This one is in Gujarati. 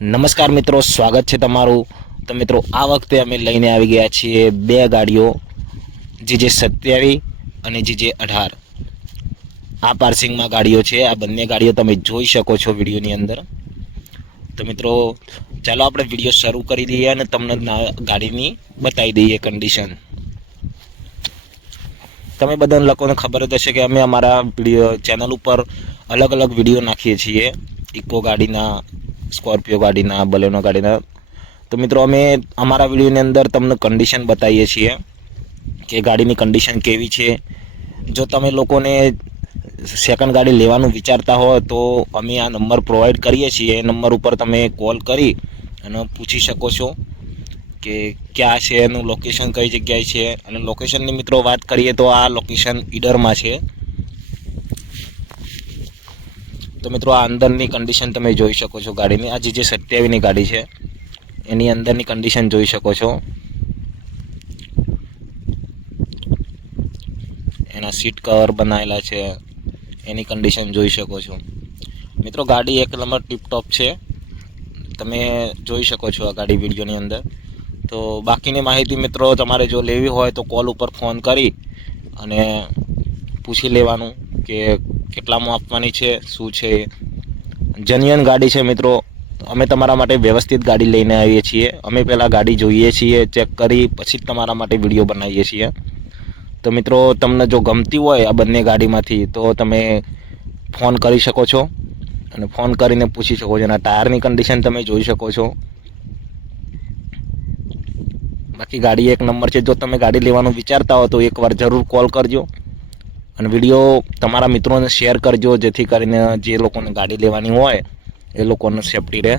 નમસ્કાર મિત્રો, સ્વાગત છે તમારું। તો મિત્રો આ વખતે અમે લઈને આવી ગયા છીએ બે ગાડીઓ, GJ27 અને GJ18। આ પાર્સિંગમાં ગાડીઓ છે। આ બંને ગાડીઓ તમે જોઈ શકો છો વિડીયોની અંદર। તો મિત્રો ચાલો આપણે વિડીયો શરૂ કરી દઈએ અને તમને ગાડીની બતાવી દઈએ કન્ડિશન। તમે બધા લોકોને ખબર જ હશે કે અમે અમારા વિડીયો ચેનલ ઉપર અલગ અલગ વિડીયો નાખીએ છીએ, ઇકો ગાડીના, સ્કોર્પિયો ગાડીના, બલેનો ગાડીના। તો મિત્રો અમે અમારા વિડીયોની અંદર તમને કન્ડિશન બતાવીએ છીએ કે ગાડીની કન્ડિશન કેવી છે। જો તમે લોકોને સેકન્ડ ગાડી લેવાનું વિચારતા હો તો અમે આ નંબર પ્રોવાઈડ કરીએ છીએ। એ નંબર ઉપર તમે કોલ કરી અને પૂછી શકો છો કે ક્યાં છે, એનું લોકેશન કઈ જગ્યાએ છે। અને લોકેશનની મિત્રો વાત કરીએ તો આ લોકેશન ઈડરમાં છે। તો મિત્રો આ અંદરની કન્ડિશન તમે જોઈ શકો છો ગાડીની। આ GJ27 ની ગાડી છે, એની અંદરની કન્ડિશન જોઈ શકો છો। એના સીટ કવર બનાવેલા છે, એની કન્ડિશન જોઈ શકો છો મિત્રો। ગાડી એક નંબર ટીપટોપ છે, તમે જોઈ શકો છો આ ગાડી વિડીયોની અંદર। તો બાકીની માહિતી મિત્રો તમારે જો લેવી હોય તો કોલ ઉપર ફોન કરી અને પૂછી લેવાનું કે કેટલામાં આપવાની છે, શું છે। જેન્યુઅન ગાડી છે મિત્રો। અમે તમારા માટે વ્યવસ્થિત ગાડી લઈને આવીએ છીએ। અમે પહેલાં ગાડી જોઈએ છીએ, ચેક કરી પછી જ તમારા માટે વિડીયો બનાવીએ છીએ। તો મિત્રો તમને જો ગમતી હોય આ બંને ગાડીમાંથી તો તમે ફોન કરી શકો છો અને ફોન કરીને પૂછી શકો છો। એના ટાયરની કન્ડિશન તમે જોઈ શકો છો। બાકી ગાડી એક નંબર છે। જો તમે ગાડી લેવાનું વિચારતા હો તો એકવાર જરૂર કોલ કરજો અને વિડીયો તમારા મિત્રોને શેર કરજો, જેથી કરીને જે લોકોને ગાડી લેવાની હોય એ લોકોને સેફટી રહે।